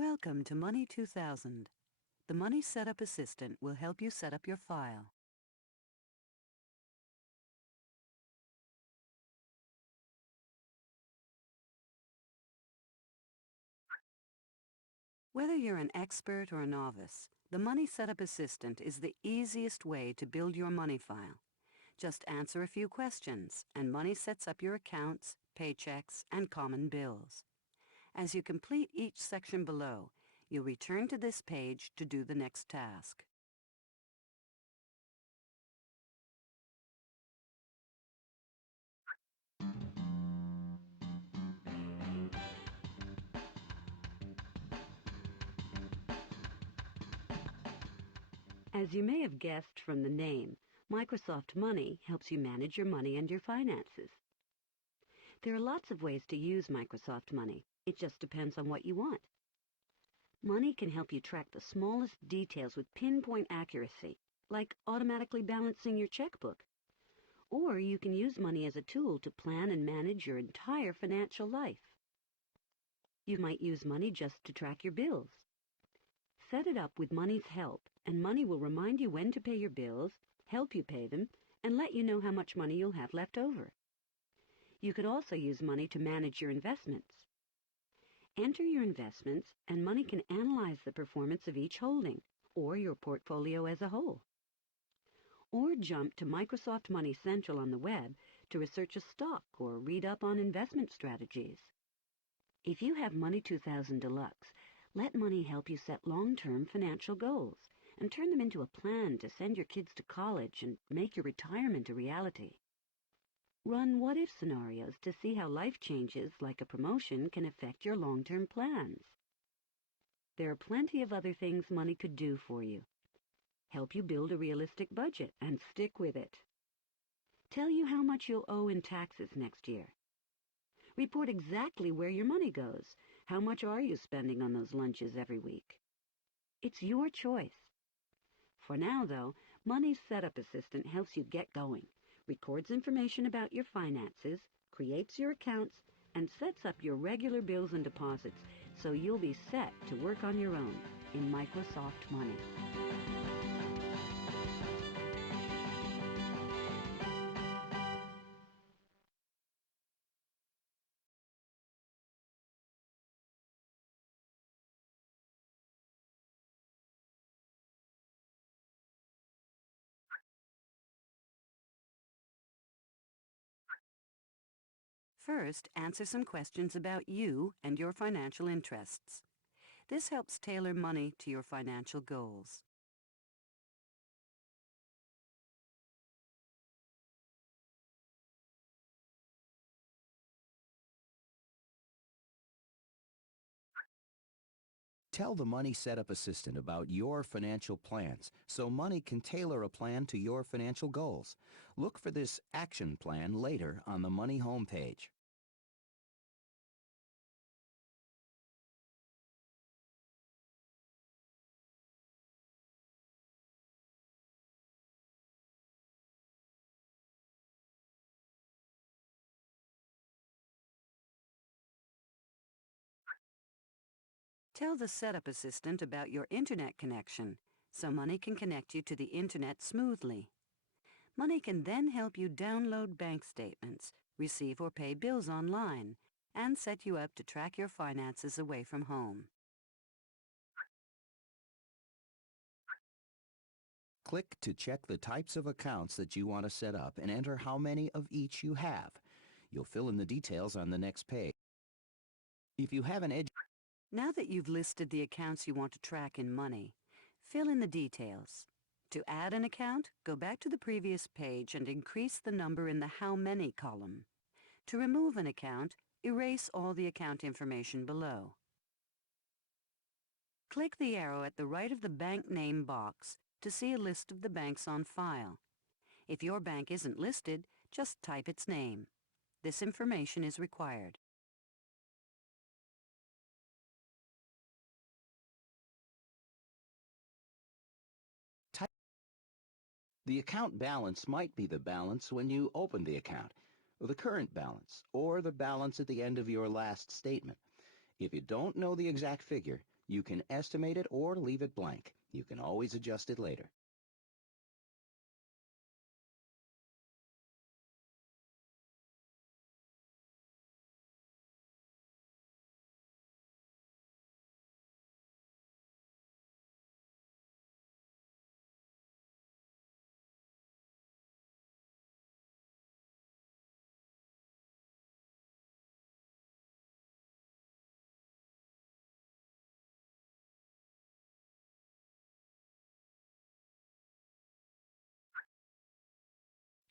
Welcome to Money 2000. The Money Setup Assistant will help you set up your file. Whether you're an expert or a novice, the Money Setup Assistant is the easiest way to build your money file. Just answer a few questions, and Money sets up your accounts, paychecks, and common bills. As you complete each section below, you'll return to this page to do the next task. As you may have guessed from the name, Microsoft Money helps you manage your money and your finances. There are lots of ways to use Microsoft Money. It just depends on what you want. Money can help you track the smallest details with pinpoint accuracy, like automatically balancing your checkbook. Or you can use Money as a tool to plan and manage your entire financial life. You might use Money just to track your bills. Set it up with Money's help, and Money will remind you when to pay your bills, help you pay them, and let you know how much money you'll have left over. You could also use Money to manage your investments. Enter your investments, and Money can analyze the performance of each holding, or your portfolio as a whole. Or jump to Microsoft Money Central on the web to research a stock or read up on investment strategies. If you have Money 2000 Deluxe, let Money help you set long-term financial goals and turn them into a plan to send your kids to college and make your retirement a reality. Run what-if scenarios to see how life changes like a promotion can affect your long-term plans. There are plenty of other things Money could do for you. Help you build a realistic budget and stick with it. Tell you how much you'll owe in taxes next year. Report exactly where your money goes. How much are you spending on those lunches every week? It's your choice. For now, though, Money's Setup Assistant helps you get going, records information about your finances, creates your accounts, and sets up your regular bills and deposits so you'll be set to work on your own in Microsoft Money. First, answer some questions about you and your financial interests. This helps tailor Money to your financial goals. Tell the Money Setup Assistant about your financial plans so Money can tailor a plan to your financial goals. Look for this action plan later on the Money homepage. Tell the Setup Assistant about your Internet connection so Money can connect you to the Internet smoothly. Money can then help you download bank statements, receive or pay bills online, and set you up to track your finances away from home. Click to check the types of accounts that you want to set up and enter how many of each you have. You'll fill in the details on the next page. If you have an Now that you've listed the accounts you want to track in Money, fill in the details. To add an account, go back to the previous page and increase the number in the How Many column. To remove an account, erase all the account information below. Click the arrow at the right of the bank name box to see a list of the banks on file. If your bank isn't listed, just type its name. This information is required. The account balance might be the balance when you opened the account, or the current balance, or the balance at the end of your last statement. If you don't know the exact figure, You can estimate it or leave it blank. You can always adjust it later.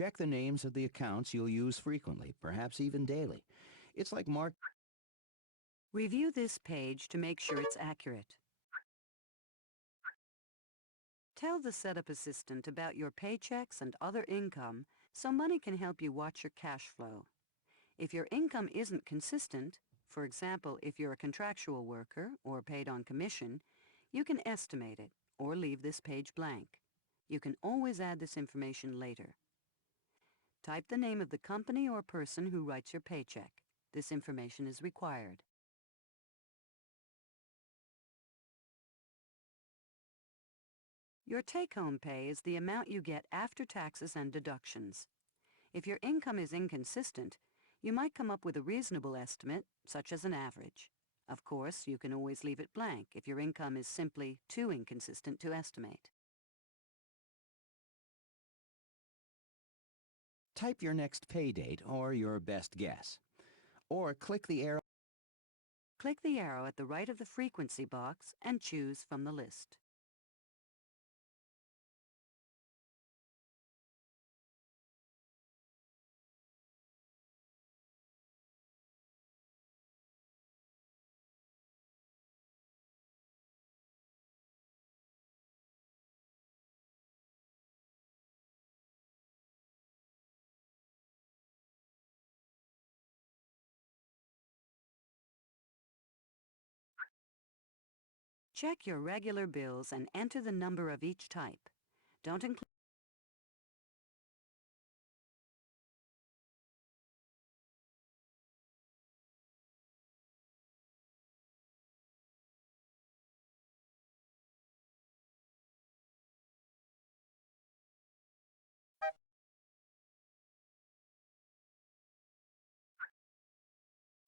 Check the names of the accounts you'll use frequently, perhaps even daily. It's like Review this page to make sure it's accurate. Tell the setup assistant about your paychecks and other income so money can help you watch your cash flow. If your income isn't consistent, for example, if you're a contractual worker or paid on commission, you can estimate it or leave this page blank. You can always add this information later. Type the name of the company or person who writes your paycheck. This information is required. Your take-home pay is the amount you get after taxes and deductions. If your income is inconsistent, you might come up with a reasonable estimate, such as an average. Of course, you can always leave it blank if your income is simply too inconsistent to estimate. Type your next pay date or your best guess. Or click the arrow. Click the arrow at the right of the frequency box and choose from the list. Check your regular bills and enter the number of each type. Don't include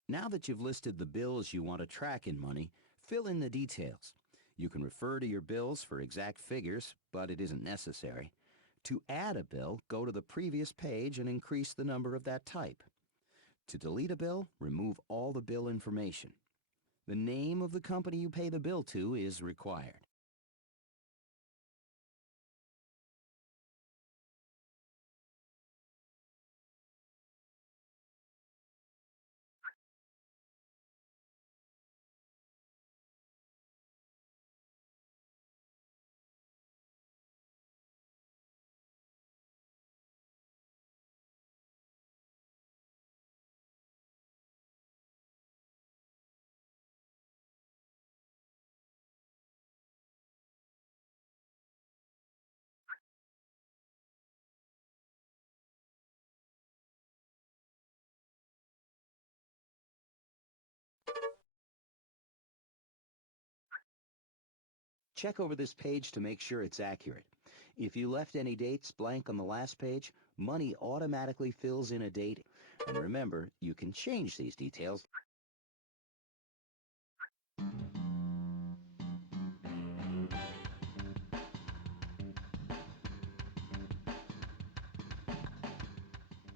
Now that you've listed the bills you want to track in money, fill in the details. You can refer to your bills for exact figures, but it isn't necessary. To add a bill, go to the previous page and increase the number of that type. To delete a bill, remove all the bill information. The name of the company you pay the bill to is required. Check over this page to make sure it's accurate. If you left any dates blank on the last page, money automatically fills in a date. And remember, you can change these details.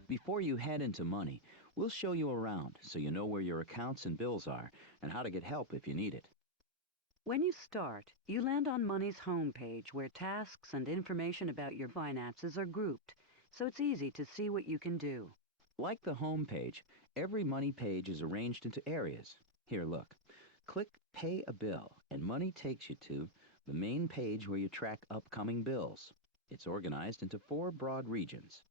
Before you head into money, we'll show you around so you know where your accounts and bills are and how to get help if you need it. When you start, you land on Money's homepage where tasks and information about your finances are grouped, so it's easy to see what you can do. Like the home page, every Money page is arranged into areas. Here, look. Click Pay a Bill, and Money takes you to the main page where you track upcoming bills. It's organized into 4 broad regions.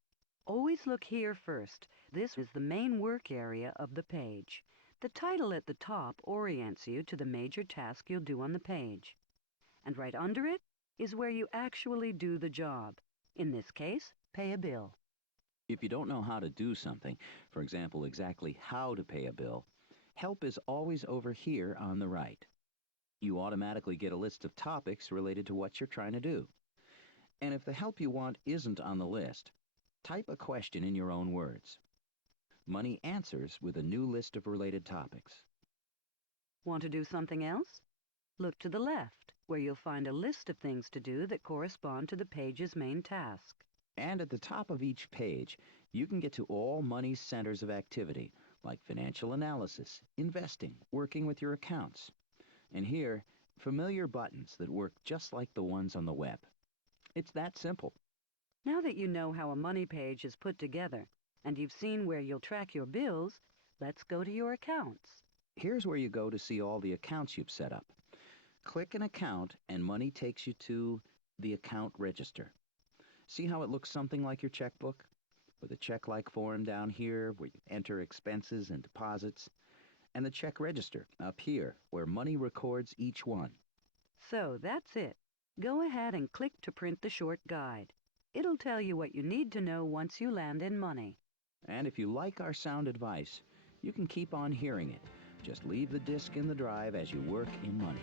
Always look here first. This is the main work area of the page. The title at the top orients you to the major task you'll do on the page. And right under it is where you actually do the job. In this case, pay a bill. If you don't know how to do something, for example, exactly how to pay a bill, help is always over here on the right. You automatically get a list of topics related to what you're trying to do. And if the help you want isn't on the list, type a question in your own words. Money answers with a new list of related topics. Want to do something else? Look to the left, where you'll find a list of things to do that correspond to the page's main task. And at the top of each page, you can get to all money's centers of activity, like financial analysis, investing, working with your accounts. And here, familiar buttons that work just like the ones on the web. It's that simple. Now that you know how a money page is put together, and you've seen where you'll track your bills, let's go to your accounts. Here's where you go to see all the accounts you've set up. Click an account and money takes you to the account register. See how it looks something like your checkbook? With a check-like form down here where you enter expenses and deposits, and the check register up here where money records each one. So that's it. Go ahead and click to print the short guide. It'll tell you what you need to know once you land in money. And if you like our sound advice, you can keep on hearing it. Just leave the disc in the drive as you work in money.